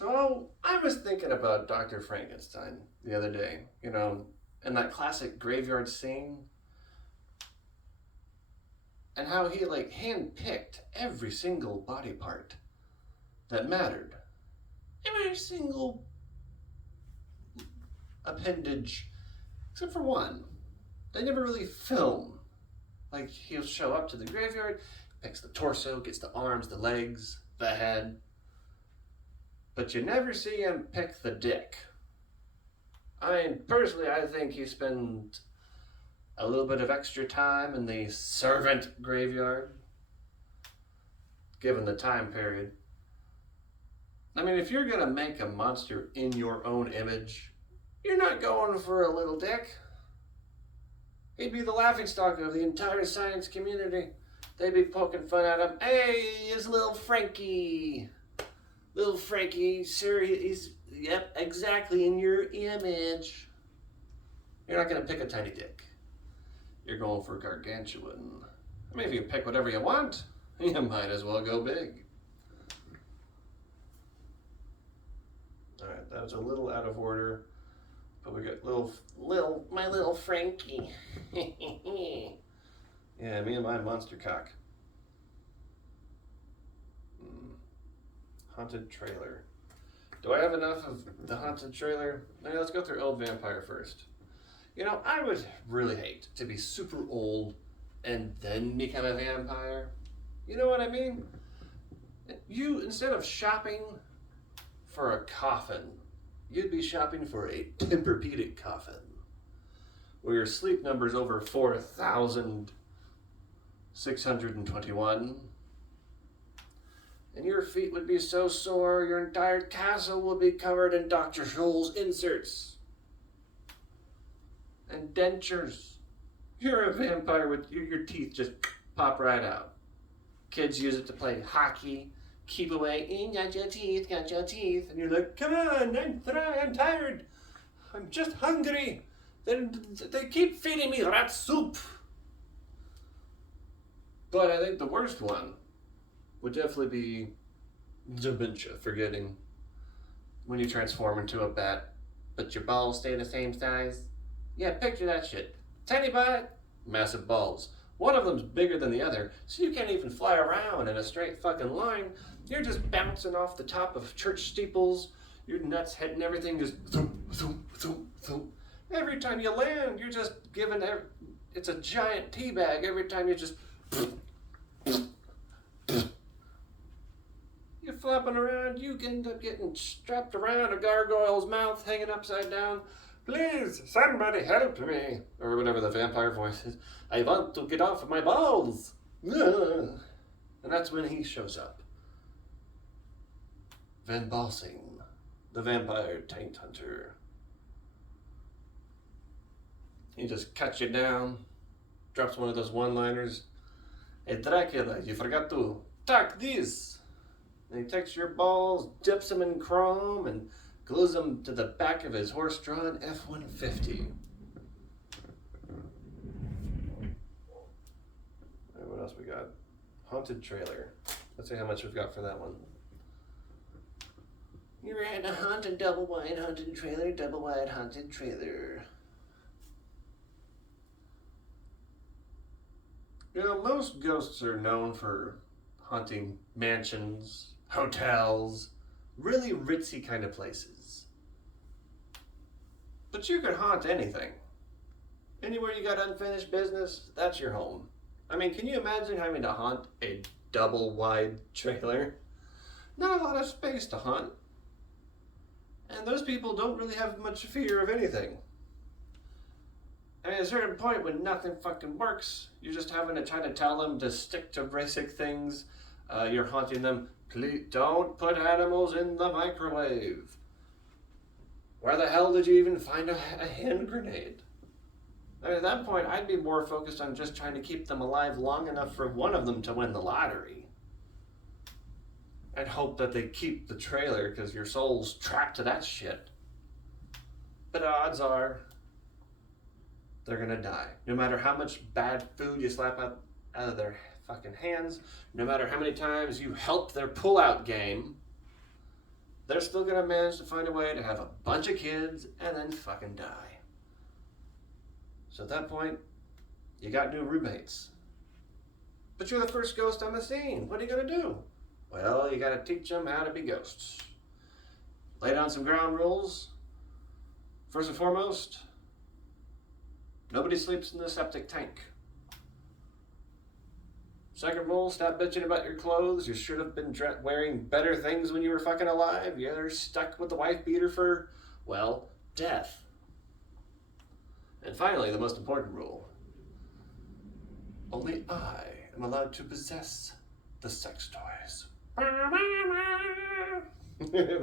So I was thinking about Dr. Frankenstein the other day, and that classic graveyard scene, and how he like handpicked every single body part that mattered. Every single appendage, except for one. They never really film. Like, he'll show up to the graveyard, picks the torso, gets the arms, the legs, the head, but you never see him pick the dick. I mean, personally, I think he spent a little bit of extra time in the servant graveyard, given the time period. I mean, if you're gonna make a monster in your own image, you're not going for a little dick. He'd be the laughingstock of the entire science community. They'd be poking fun at him. Hey, it's little Frankie. Little Frankie, sir, he's, yep, exactly in your image. You're not gonna pick a tiny dick. You're going for gargantuan. I mean, if you pick whatever you want, you might as well go big. All right, that was a little out of order, but we got my little Frankie. Yeah, me and my monster cock. Haunted trailer. Do I have enough of the haunted trailer? Let's go through Old Vampire first. I would really hate to be super old and then become a vampire. You know what I mean? You, instead of shopping for a coffin, you'd be shopping for a Tempur-Pedic coffin, where your sleep number's over 4,621, and your feet would be so sore your entire castle would be covered in Dr. Scholl's inserts and dentures. You're a vampire with your teeth just pop right out. Kids use it to play hockey, keep away, got your teeth, and you're like, come on, I'm tired, I'm just hungry. They keep feeding me rat soup. But I think the worst one would definitely be dementia, forgetting when you transform into a bat, but your balls stay the same size. Yeah, picture that shit. Tiny butt, massive balls. One of them's bigger than the other, so you can't even fly around in a straight fucking line. You're just bouncing off the top of church steeples. Your nuts hitting everything, just thump, thump, thump, thump. Every time you land, you're just giving it's a giant tea bag. Every time you just you're flopping around, you end up getting strapped around a gargoyle's mouth, hanging upside down. Please, somebody help me. Or whatever the vampire voice is. I want to get off my balls. And that's when he shows up. Van Helsing, the vampire taint hunter. He just cuts you down, drops one of those one-liners. Hey Dracula, you forgot to talk this. And he takes your balls, dips them in chrome, and glues them to the back of his horse-drawn F-150. Right, what else we got? Haunted trailer. Let's see how much we've got for that one. You're at a haunted double-wide haunted trailer, double-wide haunted trailer. Most ghosts are known for haunting mansions, hotels, really ritzy kind of places. But you could haunt anything. Anywhere you got unfinished business, that's your home. I mean, can you imagine having to haunt a double-wide trailer? Not a lot of space to haunt. And those people don't really have much fear of anything. I mean, at a certain point when nothing fucking works, you're just having to try to tell them to stick to basic things. You're haunting them. Please don't put animals in the microwave. Where the hell did you even find a hand grenade? I mean, at that point, I'd be more focused on just trying to keep them alive long enough for one of them to win the lottery. And hope that they keep the trailer because your soul's trapped to that shit. But odds are, they're gonna die. No matter how much bad food you slap out of their fucking hands, no matter how many times you help their pull-out game, they're still gonna manage to find a way to have a bunch of kids and then fucking die. So at that point, you got new roommates. But you're the first ghost on the scene. What are you gonna do? Well, you gotta teach them how to be ghosts. Lay down some ground rules. First and foremost, nobody sleeps in the septic tank. Second rule, stop bitching about your clothes. You should have been wearing better things when you were fucking alive. You're stuck with the wife beater for, well, death. And finally, the most important rule. Only I am allowed to possess the sex toys.